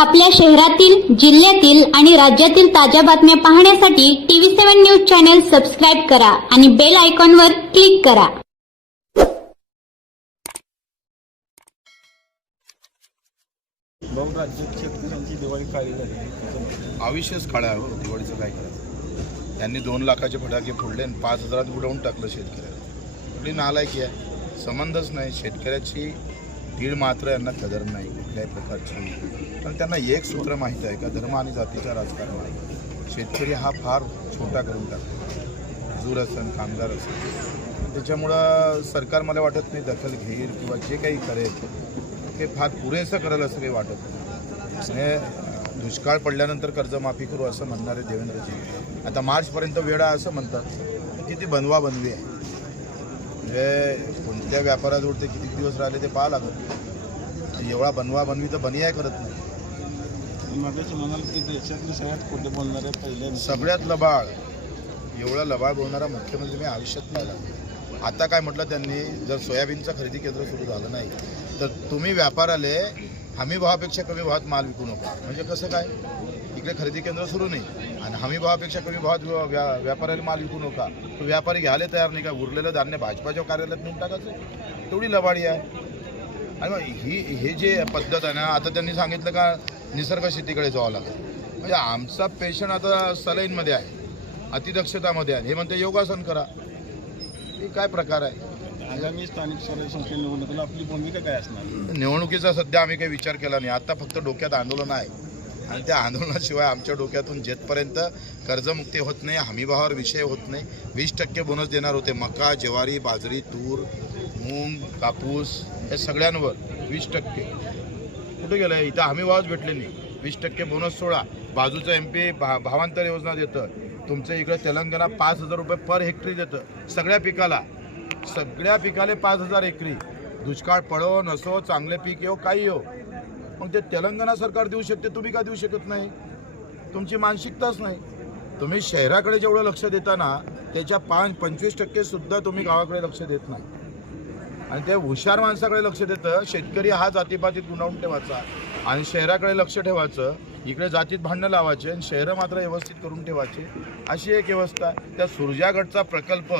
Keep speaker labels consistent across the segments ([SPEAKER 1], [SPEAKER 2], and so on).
[SPEAKER 1] आपल्या शहरातील जिल्ह्यातील आणि राज्यातील ताज्या बातम्या पाहण्यासाठी TV seven news channel subscribe करा आणि बेल आयकॉनवर क्लिक करा.
[SPEAKER 2] दिवाळी काळी झाली
[SPEAKER 3] आयुष्यच काळा हो, दिवाळीचं काय करायचं? त्यांनी दोन लाखाचे फटाके फोडले आणि पाच हजारात उडवून टाकलं शेतकऱ्याला. कुठली नालायकी आहे? संबंधच नाही. शेतकऱ्याची दीड मात्र यांना कदर नाही कुठल्याही प्रकारची. पण त्यांना एक सूत्र माहीत आहे का धर्म आणि जातीच्या राजकारणात. शेतकरी हा फार छोटा करून टाकतो. मजूर असेल कामगार असेल त्याच्यामुळं सरकार मला वाटत नाही दखल घेईल किंवा जे काही करेल ते फार पुरेसं करेल असं काही वाटत नाही. दुष्काळ पडल्यानंतर कर्जमाफी करू असं म्हणणारे देवेंद्रजी. आता मार्चपर्यंत वेळ आहे असं म्हणतात. किती बनवा बनवी आहे. म्हणजे कोणत्या व्यापाराजवळ ते किती दिवस राहिले ते पाहा लागत एवढा बनवा बनवी तर बनियाय करत नाही.
[SPEAKER 2] मागाशी म्हणाल की देशातले सगळ्यात खोटे बोलणारे पहिले
[SPEAKER 3] सगळ्यात लबाळ एवढा लबाळ बोलणारा मुख्यमंत्री मी आयुष्यात पाहिला आता काय म्हटलं त्यांनी जर सोयाबीनचं खरेदी केंद्र सुरू झालं नाही तर तुम्ही व्यापाराले हमी भावापेक्षा कमी भावात माल विकू नका. म्हणजे कसं काय? इकडे खरेदी केंद्र सुरू नाही. आणि हमी भावापेक्षा कमी भावात व्या- व्या- व्यापाऱ्याला माल विकू नका. तो व्यापारी घ्यायला तयार नाही का? उरलेलं धान्य भाजपाच्या कार्यालयात नेऊन टाकायचं. तेवढी लबाडी आहे. आणि मग ही हे जे पद्धत आहे ना आता त्यांनी सांगितलं का निसर्ग शेतीकडे जावं लागेल म्हणजे आमचा पेशंट आता सलाईनमध्ये आहे. अतिदक्षतामध्ये आहे. हे म्हणते योगासन करा. हे काय प्रकार आहे?
[SPEAKER 2] आगामी स्थानिक स्वराज्य संस्थे निवडणुकीला आपली भूमिका काय असणार?
[SPEAKER 3] निवडणुकीचा सध्या आम्ही काही विचार केला नाही. आता फक्त डोक्यात आंदोलन आहे. आणि त्या आंदोलनाशिवाय आमच्या डोक्यातून जेथपर्यंत कर्जमुक्ती होत नाही हमीभावावर विषय होत नाही वीस टक्के बोनस देणार होते मका ज्वारी बाजरी तूर मूग कापूस या सगळ्यांवर वीस टक्के. कुठे गेलं आहे इथं हमीभावच भेटले नाही. वीस टक्के बोनस सोळा बाजूचं एम पी भा भावांतर योजना देतं. तुमचं इकडे तेलंगणा पाच हजार रुपये पर हेक्टरी देतं. सगळ्या पिकाला. सगळ्या पिकाले पाच हजार एकरी. दुष्काळ पडो नसो चांगले पीक येऊ काही येऊ मग ते तेलंगणा सरकार देऊ शकते तुम्ही का देऊ शकत नाही? तुमची मानसिकताच नाही. तुम्ही शहराकडे जेवढं लक्ष देता ना त्याच्या पाच पंचवीस टक्के सुद्धा तुम्ही गावाकडे लक्ष देत नाही. आणि ते हुशार माणसाकडे लक्ष देतं शेतकरी हा जातीपातीत गुंडावून ठेवायचा. आणि शहराकडे लक्ष ठेवायचं इकडे जातीत भांडणं लावायचे आणि शहरं मात्र व्यवस्थित करून ठेवायचे. अशी एक व्यवस्था त्या सुरजागडचा प्रकल्प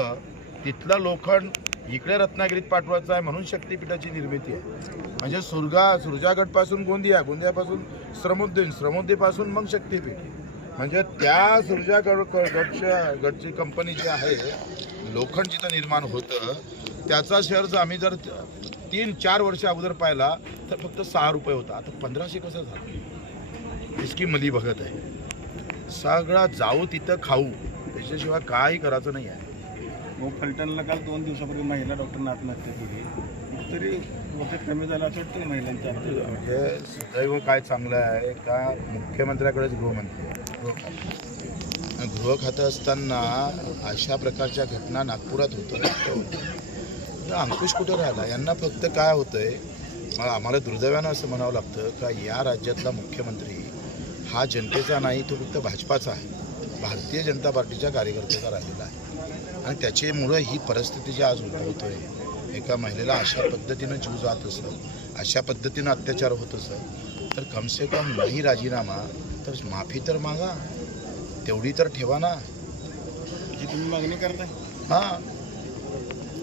[SPEAKER 3] तिथलं लोखंड इकडे रत्नागिरीत पाठवायचं आहे म्हणून शक्तीपीठाची निर्मिती आहे. म्हणजे सुरगा सुरजागडपासून गोंदिया गोंदियापासून श्रमोद्दीन श्रमोद्दीपासून मग शक्तीपीठ. म्हणजे त्या सुरजागड गडच्या गडची कंपनी जी आहे लोखंड जिथं निर्माण होतं त्याचा शेअर जर आम्ही जर तीन चार वर्ष अगोदर पाहिला तर फक्त सहा रुपये होता. आता पंधराशे कसं झालं? इसकी मली बघत आहे. सगळा जाऊ तिथं खाऊ त्याच्याशिवाय काही करायचं नाही आहे.
[SPEAKER 2] भाऊ फलटणला काल दोन दिवसापूर्वी महिला डॉक्टरने आत्महत्या केली तरी बहुतेक कमी झालं असं वाटतं महिलांच्या
[SPEAKER 3] म्हणजे सुदैव काय चांगलं आहे का मुख्यमंत्र्याकडेच गृहमंत्री गृह खातं. असताना अशा प्रकारच्या घटना नागपुरात होतात तर अंकुश कुठे राहिला? यांना फक्त काय होतंय? मग आम्हाला दुर्दैवानं असं म्हणावं लागतं का या राज्यातला मुख्यमंत्री हा जनतेचा नाही तो फक्त भाजपाचा आहे? भारतीय जनता पार्टीच्या कार्यकर्त्याचा राहिलेला आहे. आणि त्याच्यामुळं ही परिस्थिती जी आज उद्भवतोय एका महिलेला अशा पद्धतीनं जीव जात असं अशा पद्धतीनं अत्याचार होत असं तर कमसे कम नाही राजीनामा तर माफी तर मागा तेवढी तर ठेवा ना.
[SPEAKER 2] जी तुम्ही मागणी करताय?
[SPEAKER 3] हां.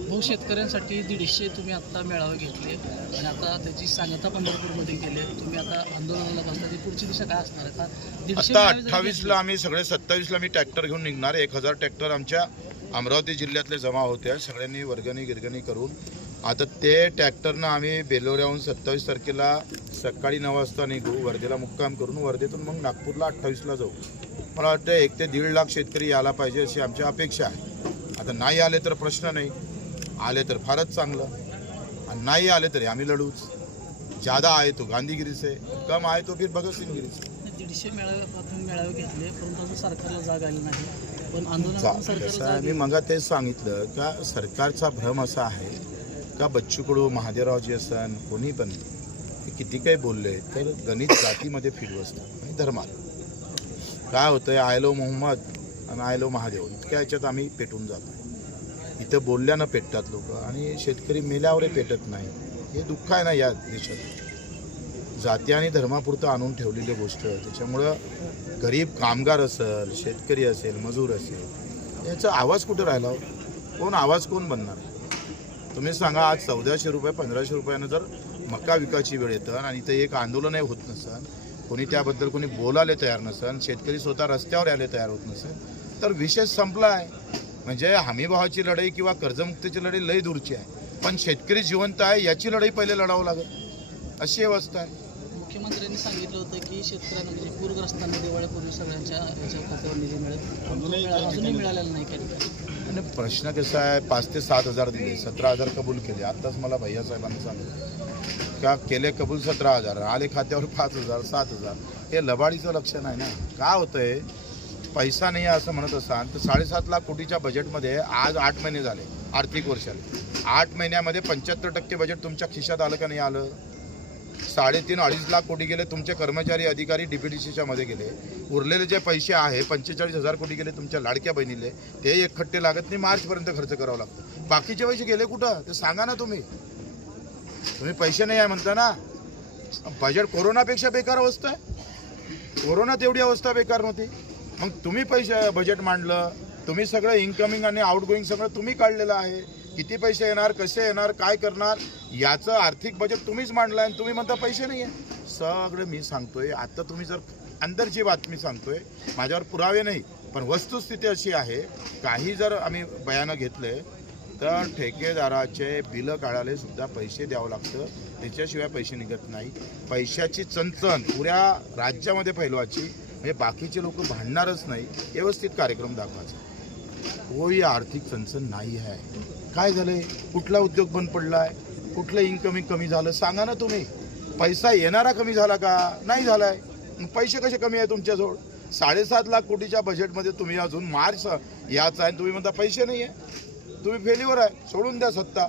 [SPEAKER 4] भाऊ शेतकऱ्यांसाठी दीडशे तुम्ही आता मेळावे घेतले आणि आता त्याची सांगता पंढरपूरमध्ये केले तुम्ही आता आंदोलनाला बसता ती पुढची दिशा काय असणार आहे? आता दीडशे
[SPEAKER 3] आता अठ्ठावीसला आम्ही सगळे सत्तावीसला मी ट्रॅक्टर घेऊन निघणार एक हजार ट्रॅक्टर आमच्या अमरावती जिल्ह्यातले जमा होते. सगळ्यांनी वर्गणी गिरगणी करून आता ते ट्रॅक्टरनं आम्ही बेलोऱ्याहून सत्तावीस तारखेला सकाळी नऊ वाजता निघू वर्धेला मुक्काम करून वर्धेतून मग नागपूरला अठ्ठावीसला जाऊ. मला वाटतं एक ते दीड लाख शेतकरी यायला पाहिजे अशी आमची अपेक्षा आहे. आता नाही आले तर प्रश्न नाही. आले तर फारच चांगलं. आणि नाही आले तरी आम्ही लढूच. ज्यादा आहे तो गांधीगिरी से कम आहे तो फिर भगतसिंगगिरी से
[SPEAKER 4] घेतले. दीडशे मेळावे आपण मेळावे घेतले परंतु अजून सरकारला जाग आली नाही. पण आंदोलनातून
[SPEAKER 3] जा-
[SPEAKER 4] सरकारला
[SPEAKER 3] कसं
[SPEAKER 4] जाग
[SPEAKER 3] आहे, मी. मगा तेच सांगितलं का सरकारचा भ्रम असा आहे का बच्चू कडू महादेवरावजी असन कोणी पण किती काही बोलले तर गणित जातीमध्ये फिट बसतं आणि धर्मात. काय होतंय आयलो मोहम्मद आणि आयलो महादेव इतक्या ह्याच्यात आम्ही पेटून जातो इथं बोलल्यानं पेटतात लोक. आणि शेतकरी मेल्यावरही पेटत नाही. हे दुःख आहे ना या देशात. जाती आणि धर्मापुरतं आणून ठेवलेली गोष्ट. त्याच्यामुळं गरीब कामगार असेल शेतकरी असेल मजूर असेल याचा आवाज कुठं राहिला हो? कोण आवाज कोण बनणार? तुम्ही सांगा आज चौदाशे रुपये पंधराशे रुपयानं जर मका विकायची वेळ येतं आणि इथं एक आंदोलनही होत नसेल कोणी त्याबद्दल कोणी बोलायला तयार नसेल शेतकरी स्वतः रस्त्यावर यायला तयार होत नसेल तर विषय संपला आहे म्हणजे हमीभावाची लढाई किंवा कर्जमुक्तीची लढाई लई दूरची आहे. पण शेतकरी जिवंत आहे याची लढाई पहिले लढावं लागेल. अशी अवस्था आहे.
[SPEAKER 4] मुख्यमंत्र्यांनी सांगितलं होतं की शेतकऱ्यांना म्हणजे पूरग्रस्तांना दिवाळीपूर्वी सगळ्यांच्या याच्या खात्यावर निधी मिळेल. अजूनही मिळा- अजूनही मिळालेला नाही. काही.
[SPEAKER 3] आणि प्रश्न कसा आहे पाच ते सात हजार दिले सतरा हजार कबूल केले. आत्ताच मला भैया साहेबांनी सांगितलं. का केले कबूल सतरा हजार आले खात्यावर पाच हजार सात हजार. हे लबाडीचं लक्षण आहे ना. का होतंय? पैसा नाही आहे असं म्हणत असाल तर साडेसात लाख कोटीच्या बजेटमध्ये आज आठ महिने झाले आर्थिक वर्षाला. आठ महिन्यामध्ये पंच्याहत्तर टक्के बजेट तुमच्या खिशात आलं का नाही आलं? साडेतीन अडीच लाख कोटी गेले तुमचे कर्मचारी अधिकारी डीपीडीसीच्यामध्ये गेले. उरलेले जे पैसे आहे पंचेचाळीस हजार कोटी गेले तुमच्या लाडक्या बहिणीले. ते एक खट्टे लागत नाही मार्चपर्यंत खर्च करावं लागतं. बाकीचे पैसे गेले कुठं? ते सांगा ना तुम्ही. तुम्ही पैसे नाही आहे म्हणता ना. बजेट कोरोनापेक्षा बेकार अवस्था आहे. कोरोनात एवढी अवस्था बेकार नव्हती. मग तुम्ही पैसे बजेट मांडलं तुम्ही सगळं इन्कमिंग आणि आउटगोईंग सगळं तुम्ही काढलेलं आहे. किती पैसे येणार कसे येणार काय करणार याचं आर्थिक बजेट तुम्हीच मांडलं आहे आणि तुम्ही म्हणता पैसे नाही आहे सगळं मी सांगतोय. आता तुम्ही जर अंदरची बातमी सांगतोय माझ्यावर पुरावे नाही पण वस्तुस्थिती अशी आहे काही जर आम्ही बयानं घेतले तर ठेकेदाराचे बिलं काढायला सुद्धा पैसे द्यावं लागतं. त्याच्याशिवाय पैसे निघत नाही. पैशाची चणचण पुऱ्या राज्यामध्ये फैलवायची. म्हणजे बाकीचे लोक भांडणारच नाही. व्यवस्थित कार्यक्रम दाखवायचा. होई आर्थिक चणचण नाही आहे. काय झालं आहे कुठला उद्योग बंद पडला आहे कुठलं इन्कमिंग कमी झालं? सांगा ना तुम्ही. पैसा येणारा कमी झाला का? नाही झाला आहे पैसे कसे कमी आहे तुमच्याजवळ? साडेसात लाख कोटीच्या बजेटमध्ये तुम्ही अजून मार्च याचा आहे आणि तुम्ही म्हणता पैसे नाही आहे. तुम्ही फेलीवर आहे. सोडून द्या सत्ता.